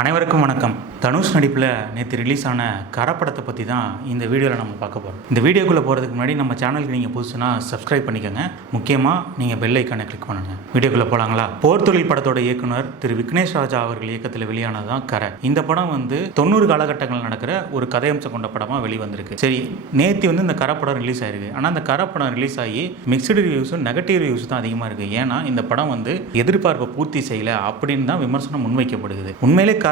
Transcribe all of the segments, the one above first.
அனைவருக்கும் வணக்கம். தனுஷ் நடிப்பில் நேற்று ரிலீஸ் ஆன கர படத்தை பற்றி தான் இந்த வீடியோவில் நம்ம பார்க்க போகிறோம். இந்த வீடியோக்குள்ளே போகிறதுக்கு முன்னாடி நம்ம சேனலுக்கு நீங்கள் புதுசுனா சப்ஸ்கிரைப் பண்ணிக்கோங்க. முக்கியமாக நீங்கள் பெல் ஐக்கானை கிளிக் பண்ணுங்கள். வீடியோக்குள்ளே போகலாங்களா? போர் தொழில் படத்தோட இயக்குனர் திரு விக்னேஷ் ராஜா அவர்கள் இயக்கத்தில் வெளியானது தான் கரை. இந்த படம் 90 காலகட்டங்கள் நடக்கிற ஒரு கதையம்சம் கொண்ட படமாக வெளிவந்திருக்கு. சரி, நேற்று இந்த கரை படம் ரிலீஸ் ஆயிருக்கு. ஆனால் அந்த கரை படம் ரிலீஸ் ஆகி மிக்சடு ரிவ்யூஸும் நெகட்டிவ் ரிவ்யூஸ் தான் அதிகமாக இருக்குது. ஏன்னா இந்த படம் எதிர்பார்ப்பை பூர்த்தி செய்யலை அப்படின்னு தான் விமர்சனம் முன்வைக்கப்படுகிறது. உண்மையிலே கரை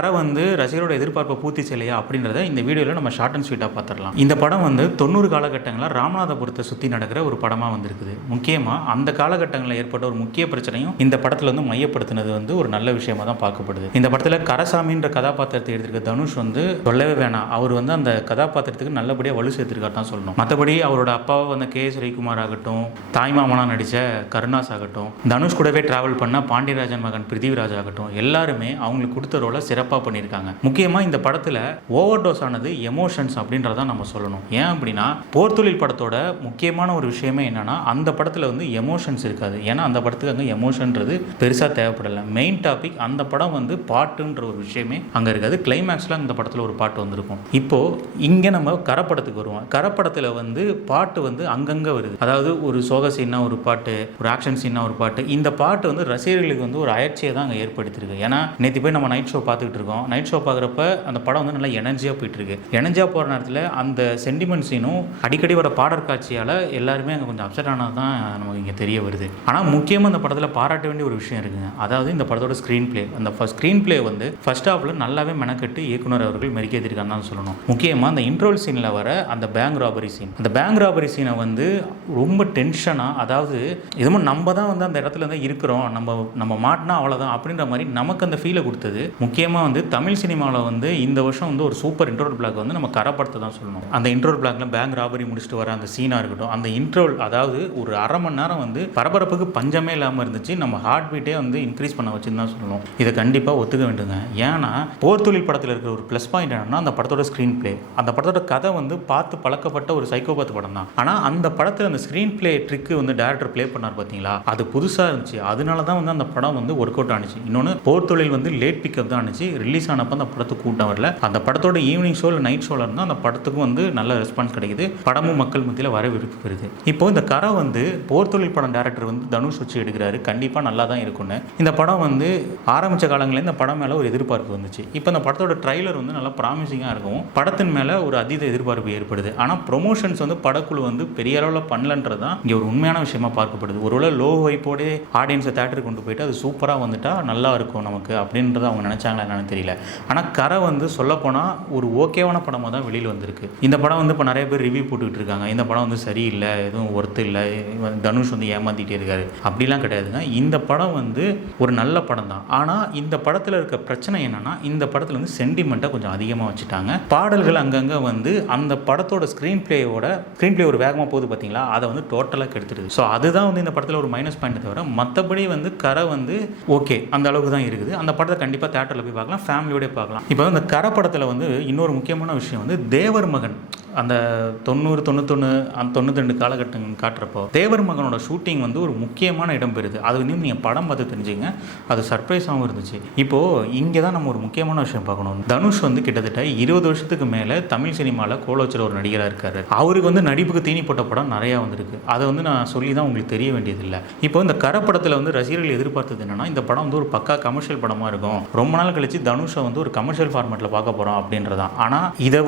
ரசிகரோட எதிர்பார்ப்பை பூர்த்தி செய்யலையா அப்படின்றத இந்த வீடியோவில் நம்ம ஷார்ட் அண்ட் ஸ்வீட்டாக பார்த்துடலாம். இந்த படம் 90 காலகட்டங்களில் ராமநாதபுரத்தை சுற்றி நடக்கிற ஒரு படமாக வந்திருக்குது. முக்கியமாக அந்த காலகட்டங்களில் ஏற்பட்ட ஒரு முக்கிய பிரச்சனையும் இந்த படத்தில் மையப்படுத்தினது ஒரு நல்ல விஷயமா தான் பார்க்கப்படுது. இந்த படத்தில் கரசாமின்ற கதாபாத்திரத்தை எடுத்திருக்க தனுஷ் சொல்லவே வேணாம். அவர் அந்த கதாபாத்திரத்துக்கு நல்லபடியாக வலு சேர்த்திருக்காரு தான் சொல்லணும். மற்றபடி அவரோட அப்பாவை கே.எஸ். ரவிக்குமார் ஆகட்டும், தாய்மாமனா நடித்த கருணாஸ் ஆகட்டும், தனுஷ் கூடவே டிராவல் பண்ண பாண்டியராஜன் மகன் பிருத்திவிராஜ் ஆகட்டும், எல்லாருமே அவங்களுக்கு கொடுத்த ரோலை சிறப்பாக பண்ணியிருக்காங்க. முக்கியமாக இந்த படத்தில் ஓவர் டோஸ் ஆனது எமோஷன்ஸ் அப்படின்றத நம்ம சொல்லணும். ஏன் அப்படின்னா போர் தொழில் படத்தோட முக்கியமான ஒரு விஷயமே என்னன்னா அந்த படத்தில் எமோஷன்ஸ் இருக்காது. ஏன்னா அந்த படத்துக்கு அங்கே எமோஷன்றது பெருசாக தேவைப்படலை. மெயின் டாபிக் அந்த படம் பாட்டுன்ற ஒரு விஷயமே அங்கே இருக்காது. கிளைமேக்ஸில் அந்த படத்தில் ஒரு பாட்டு வந்திருக்கும். இப்போ இங்கே நம்ம கரப்படத்துக்கு வருவோம். கரப்படத்தில் பாட்டு அங்கங்கே வருது. அதாவது ஒரு சோக சீனா ஒரு பாட்டு, ஒரு ஆக்ஷன் சீனா ஒரு பாட்டு. இந்த பாட்டு ரசிகர்களுக்கு ஒரு அயற்சியை தான் அங்கே ஏற்படுத்தியிருக்கு. ஏன்னா நேற்று போய் நம்ம நைட் ஷோ பார்த்துக்கிட்டு இருக்கோம். நைட் ஷோ பார்க்குறப்ப அந்த படம் நல்லா எனர்ஜியாக போயிட்டு இருக்கு. எனர்ஜியாக போகிற நேரத்தில் அந்த சென்டிமெண்ட் சீனும் அடிக்கடி வர பாடல் காட்சியால் எல்லாருமே அங்கே கொஞ்சம் அப்செட் ஆனது தான் நமக்கு இங்கே தெரிய வருது. ஆனால் முக்கியமாக அந்த படத்தில் பாராட்ட வேண்டிய ஒரு விஷயம் இருக்குங்க. அதாவது இந்த படத்தோட ஸ்க்ரீன் பிளே. அந்த ஸ்க்ரீன் பிளே ஃபர்ஸ்ட் ஹாஃபில் நல்லாவே மெனக்கட்டு இயக்குனர் அவர்கள் மெருகேற்றிருக்கான்னு தான் சொல்லணும். முக்கியமாக அந்த இன்ட்ரோல் சீனில் வர அந்த பேங்க் ராபரி சீன், அந்த பேங்க் ராபரி சீனை ரொம்ப டென்ஷனாக, அதாவது எதுவும் நம்ம தான் அந்த இடத்துல இருக்கிறோம், நம்ம மாட்டினா அவ்வளோதான் அப்படின்ற மாதிரி நமக்கு அந்த ஃபீலை கொடுத்தது. முக்கியமாக தமிழ் சினிமாவில் இந்த வருஷம் ஒரு சூப்பர் இன்ட்ரோல் பிளாக் நம்ம கரப்படத்தை தான் சொல்லணும். அந்த இன்ட்ரோல் பிளாக்ல பேங்க் ராபரி முடிச்சுட்டு வர அந்த சீனாக இருக்கட்டும், அந்த இன்ட்ரோல் அதாவது ஒரு அரை மணி நேரம் பரபரப்புக்கு பஞ்சமே இல்லாமல் இருந்துச்சு. நம்ம ஹார்ட் பீட்டே இன்க்ரீஸ் பண்ண வச்சுன்னு தான் சொல்லணும். இதை கண்டிப்பாக ஒத்துக்க வேண்டுங்க. ஏன்னா போர் தொழில் படத்தில் இருக்கிற ஒரு ப்ளஸ் பாயிண்ட் என்னன்னா அந்த படத்தோட ஸ்க்ரீன் பிளே. அந்த படத்தோட கதை பார்த்து பழக்கப்பட்ட ஒரு சைக்கோபாத் படம் தான். ஆனால் அந்த படத்தில் அந்த screen play trick director play பண்ணார் பார்த்தீங்களா, அது புதுசாக இருந்துச்சு. அதனால தான் அந்த படம் ஒர்க் அவுட் ஆனிச்சு. இன்னொன்று போர் தொழில் லேட் பிக்கப் தான் ஆனிச்சு. ரிலீஸ் ஆனப்போ அந்த படத்துக்கு கூட்டம் வரல. அந்த படத்தோட ஈவினிங் ஷோ நைட் ஷோவில் இருந்தால் அந்த படத்துக்கும் நல்ல ரெஸ்பான்ஸ் கிடைக்குது. படமும் மக்கள் மத்தியில் வரவேற்பு பெறுது. இப்போ இந்த கரை போர் தொழில் படம் டேரக்டர் தனுஷ் வச்சு எடுக்கிறாரு. கண்டிப்பாக நல்லா தான் இருக்குன்னு இந்த படம் ஆரம்பித்த காலங்களில் இந்த படம் மேலே ஒரு எதிர்பார்ப்பு வந்துச்சு. இப்போ இந்த படத்தோட ட்ரைலர் நல்லா ப்ராமிசிங்காக இருக்கும். படத்தின் மேலே ஒரு அதீத எதிர்பார்ப்பு ஏற்படுது. ஆனால் ப்ரொமோஷன்ஸ் படக்குழு பெரிய அளவில் பண்ணலன்றது தான் இங்கே ஒரு உண்மையான விஷயமா பார்க்கப்படுது. ஒருவேளை லோ வைப்போடே ஆடியன்ஸை தேட்டருக்கு கொண்டு போயிட்டு அது சூப்பராக நல்லா இருக்கும் நமக்கு அப்படின்றத அவங்க நினச்சாங்களா என்னன்னு தெரியல. ஆனால் கரை சொல்லப்போனால் ஒரு ஓகேவான படமாக தான் வெளியில் வந்திருக்கு. இந்த படம் இப்போ நிறைய பேர் ரிவ்யூ போட்டுக்கிட்டு இருக்காங்க. இந்த படம் சரியில்லை, எதுவும் ஒர்த்து இல்லை, தனுஷ் ஏமாற்றிட்டே இருக்காரு அப்படிலாம் கிடையாதுங்க. இந்த படம் ஒரு நல்ல படம் தான். ஆனால் இந்த படத்தில் இருக்க பிரச்சனை என்னன்னா இந்த படத்தில் சென்டிமெண்ட்டை கொஞ்சம் அதிகமாக வச்சுட்டாங்க. பாடல்கள் அங்கங்கே அந்த படத்தோட ஸ்க்ரீன் பிளே ஒரு வேகமாக போகுது பார்த்தீங்களா, அதை டோட்டலாக கெடுத்துடுது. ஸோ அதுதான் இந்த படத்தில் ஒரு மைனஸ் பாயிண்ட் தவிர மற்றபடி கரை ஓகே அந்த அளவுக்கு தான் இருக்குது. அந்த படத்தை கண்டிப்பாக தேட்டரில் போய் பார்க்கலாம், ஃபேமிலியோட பார்க்கலாம். இப்போ இந்த கரை படத்தில் இன்னொரு முக்கியமான விஷயம் தேவர் மகன் அந்த 90, 91, அந்த 92 காலகட்டங்கள் காட்டுறப்போ தேவர் மகனோட ஷூட்டிங் ஒரு முக்கியமான இடம் பெறுது. அது நீங்கள் படம் பார்த்து தெரிஞ்சுங்க, அது சர்ப்ரைஸாகவும் இருந்துச்சு. இப்போது இங்கே தான் நம்ம ஒரு முக்கியமான விஷயம் பார்க்கணும். தனுஷ் கிட்டத்தட்ட 20 வருஷத்துக்கு மேலே தமிழ் சினிமாவில் கோல வச்சுற ஒரு நடிகராக இருக்காரு. அவருக்கு நடிப்புக்கு தீனி போட்ட படம் நிறையா வந்திருக்கு. அதை நான் சொல்லி தான் உங்களுக்கு தெரிய வேண்டியதில்லை. இப்போ இந்த கரை படத்தில் ரசிகர்கள் எதிர்பார்த்தது என்னன்னா இந்த படம் ஒரு பக்கா கமர்ஷியல் படமாக இருக்கும். ரொம்ப நாள் கழிச்சு தனுஷை ஒரு கமர்ஷியல் ஃபார்மேட்டில் பார்க்க போகிறோம் அப்படின்றதான். ஆனால் இதை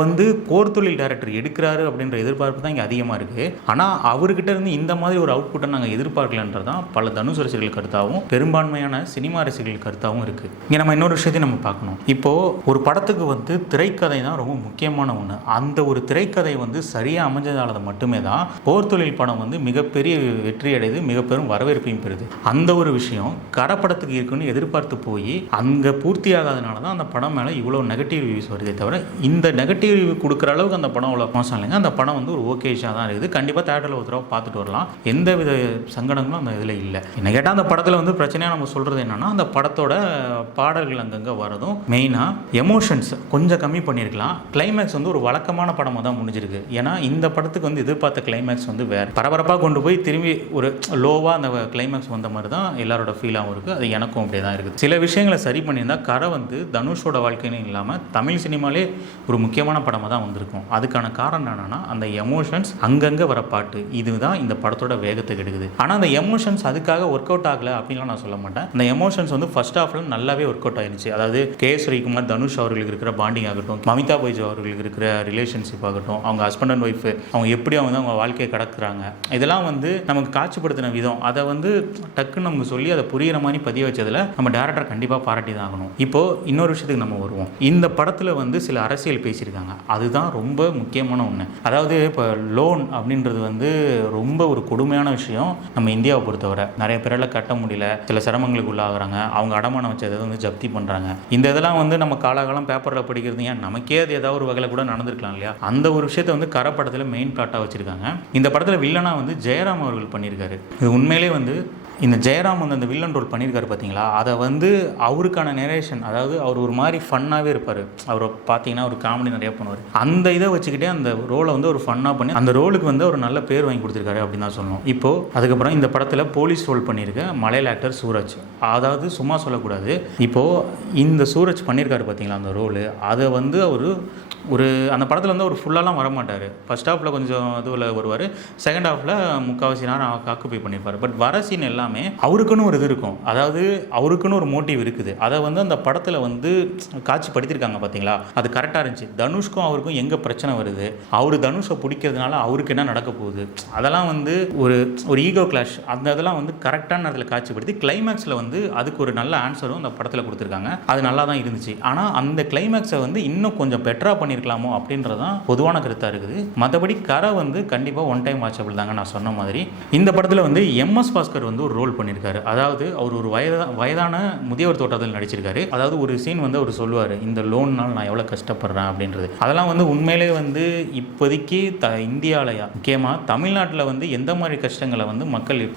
போர் தொழில் டைரக்டர் எடுக்கிறாரு அப்படின்ற எதிர்பார்ப்பு தான் இங்கே அதிகமாக இருக்குது. ஆனால் அவர்கிட்ட இருந்து இந்த மாதிரி ஒரு அவுட்புட்டை நாங்கள் எதிர்பார்க்கலன்றதான் பல தனுஷ் ரசிகர்கள் கருத்தாகவும் பெரும்பான்மையான சினிமா ரசிகர்கள் கருத்தாகவும் இருக்குது. இங்கே நம்ம இன்னொரு விஷயத்தையும் நம்ம பார்க்கணும். இப்போது ஒரு படத்துக்கு திரைக்கதை தான் ரொம்ப முக்கியமான ஒன்று. அந்த ஒரு திரைக்கதை சரியாக அமைஞ்சதால மட்டுமே தான் போர் தொழில் படம் மிகப்பெரிய வெற்றி அடையுது, மிக பெரும் வரவேற்பையும் பெறுது. அந்த ஒரு விஷயம் கரை படத்துக்கு இருக்குன்னு எதிர்பார்த்து போய் அங்கே பூர்த்தி ஆகாதனால தான் அந்த படம் மேலே இவ்வளோ நெகட்டிவ் ரிவ்யூஸ் வருதே தவிர இந்த நெகட்டிவ் ரிவ்யூ கொடுக்குற அளவுக்கு அந்த படம் அவ்வளோ மோசம் இல்லைங்க. அந்த படம் ஒரு ஓகேஷாக தான் இருக்குது. கண்டிப்பாக தேட்டரில் ஒரு தடவை பார்த்துட்டு வரலாம். எந்த வித சங்கடங்களும் அந்த இதில் இல்லை. என்ன கேட்டால் அந்த படத்தில் பிரச்சனையாக நம்ம சொல்கிறது என்னென்னா அந்த படத்தோட பாடல்கள் அங்கங்கே வரதும் மெயினாக எமோஷன்ஸ் கொஞ்சம் கம்மி பண்ணியிருக்கலாம். கிளைமேக்ஸ் ஒரு வழக்கமான படமாக தான் முடிஞ்சிருக்கு. ஏன்னா இந்த படத்துக்கு எதிர்பார்த்த கிளைமேக்ஸ் வேறு பரபரப்பாக கொண்டு போய் திரும்பி ஒரு லோவாக அந்த கிளைமேக்ஸ் வந்த மாதிரி தான் எல்லாரோட ஃபீலாகவும் இருக்குது. அது எனக்கும் அப்படியே தான் இருக்குது. சில விஷயங்களை சரி பண்ணியிருந்தால் கரை தனுஷோட வாழ்க்கை அப்படின்னு இல்லாமல் தமிழ் சினிமாலே ஒரு முக்கியமான படமாக தான் வந்திருக்கும். அதுக்கான காரணம் என்னென்னா அந்த எமோஷன்ஸ் அங்கங்கே வர பாட்டு இதுதான் இந்த படத்தோட வேகத்தை கெடுக்குது. ஆனால் அந்த எமோஷன்ஸ் அதுக்காக ஒர்க் அவுட் ஆகலை அப்படின்லாம் நான் சொல்ல மாட்டேன். அந்த எமோஷன்ஸ் வந்து ஃபர்ஸ்ட் ஹாஃப்ல நல்லாவே ஒர்க் அவுட் ஆயிருச்சு. அதாவது கே ஸ்ரீகுமார் தனுஷ் அவர்களுக்கு இருக்கிற பாண்டிங் ஆகட்டும், மமிதா பைஜு அவர்களுக்கு இருக்கிற ரிலேஷன்ஷிப் ஆகட்டும், அவங்க ஹஸ்பண்ட் அண்ட் ஒய்ஃப் அவங்க எப்படி அவங்க வாழ்க்கையை கடக்குறாங்க, இதெல்லாம் வந்து நமக்கு காட்சிப்படுத்தின விதம் அதை வந்து டக்குன்னு நமக்கு சொல்லி அதை புரியிற மாதிரி பதிய வச்சதில் நம்ம டேரக்டர் கண்டிப்பாக பாராட்டி தான் ஆகணும். இப்போ இன்னொரு விஷயத்துக்கு நம்ம வருவோம். இந்த படத்தில் வந்து சில அரசியல் பேசியிருக்காங்க, அதுதான் ரொம்ப முக்கியமான ஒன்று. அதாவது இப்போ லோன் அப்படின்றது வந்து ரொம்ப ஒரு கொடுமையான விஷயம். நம்ம இந்தியாவை பொறுத்தவரை நிறைய பேரால் கட்ட முடியல, சில சிரமங்களுக்கு உள்ளாகிறாங்க, அவங்க அடமானம் வச்சதை வந்து ஜப்தி பண்ணுறாங்க. இந்த இதெல்லாம் வந்து நம்ம காலகாலம் பேப்பரில் படிக்கிறது ஏன் நமக்கே அது ஏதாவது ஒரு வகையில் கூட நடந்திருக்கலாம் இல்லையா? அந்த ஒரு விஷயத்தை வந்து கரப்படத்தில் மெயின் பிளாட்டாக வச்சுருக்காங்க. இந்த படத்தில் வில்லனா வந்து ஜெயராம் அவர்கள் பண்ணியிருக்காரு. இது உண்மையிலே வந்து இந்த ஜெயராம் வந்து அந்த வில்லன் ரோல் பண்ணியிருக்காரு பார்த்தீங்களா, அதை வந்து அவருக்கான நரேஷன், அதாவது அவர் ஒரு மாதிரி ஃபன்னாகவே இருப்பார். அவரை பார்த்தீங்கன்னா ஒரு காமெடி நிறையா பண்ணுவார். அந்த இதை வச்சுக்கிட்டே அந்த ரோலை வந்து ஒரு ஃபன்னாக பண்ணி அந்த ரோலுக்கு வந்து ஒரு நல்ல பேர் வாங்கி கொடுத்துருக்காரு அப்படின்னு தான் சொல்லணும். இப்போது அதுக்கப்புறம் இந்த படத்தில் போலீஸ் ரோல் பண்ணியிருக்க மலையாள ஆக்டர் சூரஜ், அதாவது சும்மா சொல்லக்கூடாது. இப்போது இந்த சூரஜ் பண்ணியிருக்காரு பார்த்தீங்களா அந்த ரோலு, அதை வந்து அவர் ஒரு அந்த படத்தில் வந்து அவர் ஃபுல்லாலாம் வரமாட்டார். ஃபர்ஸ்ட் ஹாஃபில் கொஞ்சம் இதுவில் வருவார், செகண்ட் ஹாஃபில் முக்கால்வாசி நேரம் ஆக்குப்பை பண்ணியிருப்பார். பட் வர சீன் எல்லாமே அவருக்குன்னு ஒரு இது இருக்கும், அதாவது அவருக்குன்னு ஒரு மோட்டிவ் இருக்குது. அதை வந்து அந்த படத்தில் வந்து காட்சிப்படுத்தியிருக்காங்க பார்த்தீங்களா, அது கரெக்டாக இருந்துச்சு. தனுஷ்க்கும் அவருக்கும் எங்கே பிரச்சனை வருது, அவர் தனுஷை பிடிக்கிறதுனால அவருக்கு என்ன நடக்க போகுது, அதெல்லாம் வந்து ஒரு ஈகோ கிளாஷ், அந்த இதெல்லாம் வந்து கரெக்டான நேரத்தில் காட்சிப்படுத்தி கிளைமேக்ஸில் வந்து அதுக்கு ஒரு நல்ல ஆன்சரும் அந்த படத்தில் கொடுத்துருக்காங்க. அது நல்லா தான் இருந்துச்சு. ஆனால் அந்த கிளைமேக்ஸை வந்து இன்னும் கொஞ்சம் பெட்டராக பண்ணியிருக்கலாமோ அப்படின்றதான் பொதுவான கருத்தாக இருக்குது. மற்றபடி கரை வந்து கண்டிப்பாக ஒன் டைம் வாட்சபிள் தாங்க. நான் சொன்ன மாதிரி இந்த படத்தில் வந்து எம்எஸ் பாஸ்கர் வந்து ஒரு ரோல் பண்ணியிருக்காரு. அதாவது அவர் ஒரு வயதான முதியவர் தோட்டத்தில் நடிச்சிருக்காரு. அதாவது ஒரு சீன் வந்து அவர் சொல்லுவார், இந்த லோன்னால் நான் எவ்வளோ கஷ்டப்படுறேன் அப்படின்றது. அதெல்லாம் வந்து உண்மையிலே வந்து இப்போதைக்கு இந்தியாவிலையா முக்கியமாக தமிழ்நாட்டில் வந்து எந்த மாதிரி கஷ்டங்களை வந்து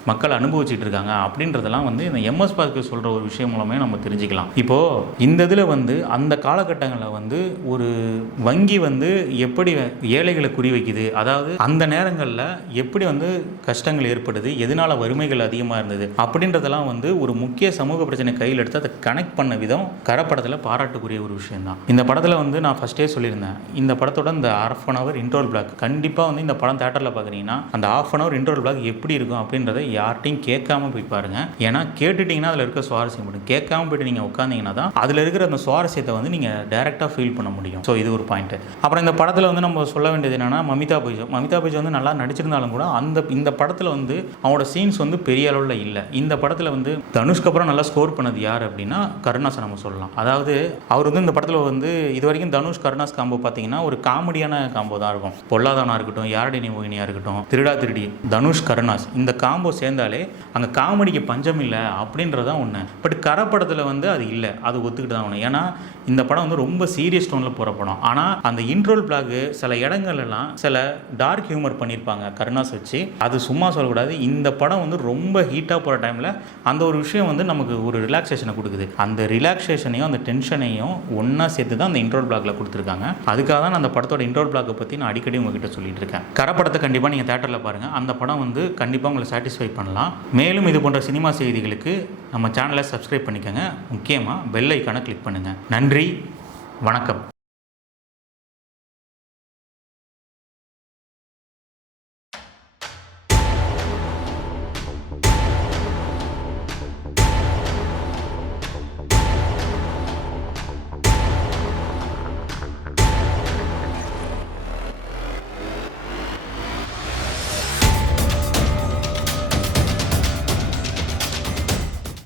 மக்கள் அனுபவிச்சுட்டு இருக்காங்க அப்படின்றதெல்லாம் வந்து இந்த எம்எஸ் பாஸ்கர் சொல்கிற ஒரு விஷயம் மூலமே நம்ம தெரிஞ்சுக்கலாம். இப்போது இந்த இதில் வந்து அந்த காலகட்டங்களில் வந்து ஒரு வங்கி வந்து எப்படி ஏழைகளை குறி வைக்குது, அதாவது அந்த நேரங்களில் எப்படி வந்து கஷ்டங்கள் ஏற்படுது, எதனால வறுமைகள் அதிகமாக இருந்தது அப்படின்றதெல்லாம் வந்து ஒரு முக்கிய சமூக பிரச்சனை கையில் எடுத்து அதை கனெக்ட் பண்ண விதம் கரப்படத்தில் பாராட்டுக்குரிய ஒரு விஷயம் தான். இந்த படத்தில் வந்து நான் ஃபஸ்ட்டே சொல்லியிருந்தேன், இந்த படத்தோட இந்த ½ அன் ஹவர் இன்ட்ரோல் பிளாக் கண்டிப்பாக வந்து இந்த படம் தேட்டரில் பார்க்குறீங்கன்னா அந்த ½ அன் ஹவர் இன்ட்ரோல் பிளாக் எப்படி இருக்கும் அப்படின்றத யார்ட்டையும் கேட்காம போய் பாருங்க. ஏன்னா கேட்டுட்டிங்கன்னா அதில் இருக்க சுவாரஸ்யம் படும், கேட்காம போய்ட்டு நீங்கள் உட்காந்தீங்கன்னா தான் அதில் இருக்கிற அந்த சுவாரஸ்யத்தை வந்து நீங்கள் டேரெக்டாக ஃபீல் பண்ண முடியும். ஸோ இது ஒரு பாயிண்ட். அப்புறம் இந்த படத்தில் வந்து நம்ம சொல்ல வேண்டியது என்னன்னா, மமிதா பைஜு வந்து நல்லா நடிச்சிருந்தாலும் கூட இந்த படத்தில் வந்து அவனோட சீன்ஸ் வந்து பெரிய அளவில் இல்லை. இந்த படத்தில் வந்து தனுஷ்க்கு அப்புறம் நல்லா ஸ்கோர் பண்ணது யார் அப்படின்னா கருணாஸை நம்ம சொல்லலாம். அதாவது அவர் வந்து இந்த படத்தில் வந்து இது வரைக்கும் தனுஷ் கருணாஸ் காம்போ பார்த்தீங்கன்னா ஒரு காமெடியான காம்போ தான் இருக்கும். பொல்லாதவனாக இருக்கட்டும், யாரடி நீ மோகினியாக இருக்கட்டும், திருடா திருடி, தனுஷ் கருணாஸ் இந்த காம்போ சேர்ந்தாலே அங்கே காமெடிக்கு பஞ்சம் இல்லை அப்படின்றதான் ஒன்று. பட் கரப்படத்தில் வந்து அது இல்லை, அது ஒத்துக்கிட்டு தான் ஒன்று. ஏன்னா இந்த படம் வந்து ரொம்ப சீரியஸ் டோனில் போகிற படம். ஆனால் அந்த இன்ட்ரோல் பிளாக் சில இடங்கள்லாம் சில டார்க் ஹியூமர் பண்ணியிருப்பாங்க கருணாஸ் வச்சு, அது சும்மா சொல்லக்கூடாது. இந்த படம் வந்து ரொம்ப ஹீட்டாக போகிற டைமில் அந்த ஒரு விஷயம் வந்து நமக்கு ஒரு ரிலாக்ஸேஷனை கொடுக்குது. அந்த ரிலாக்ஸேஷனையும் அந்த டென்ஷனையும் ஒன்றா சேர்த்து தான் அந்த இன்ட்ரோல் பிளாக்ல கொடுத்துருக்காங்க. அதுக்காக தான் அந்த படத்தோட இன்ட்ரோல் பிளாக்கை பற்றி நான் அடிக்கடி உங்ககிட்ட சொல்லிட்டு இருக்கேன். கரப்படத்தை கண்டிப்பாக நீங்கள் தேட்டரில் பாருங்கள், அந்த படம் வந்து கண்டிப்பாக உங்களை சாட்டிஸ்ஃபை பண்ணலாம். மேலும் இது போன்ற சினிமா செய்திகளுக்கு நம்ம சேனலை சப்ஸ்கிரைப் பண்ணிக்கோங்க. முக்கியமாக பெல் ஐக்கானை கிளிக் பண்ணுங்கள். நன்றி, வணக்கம்.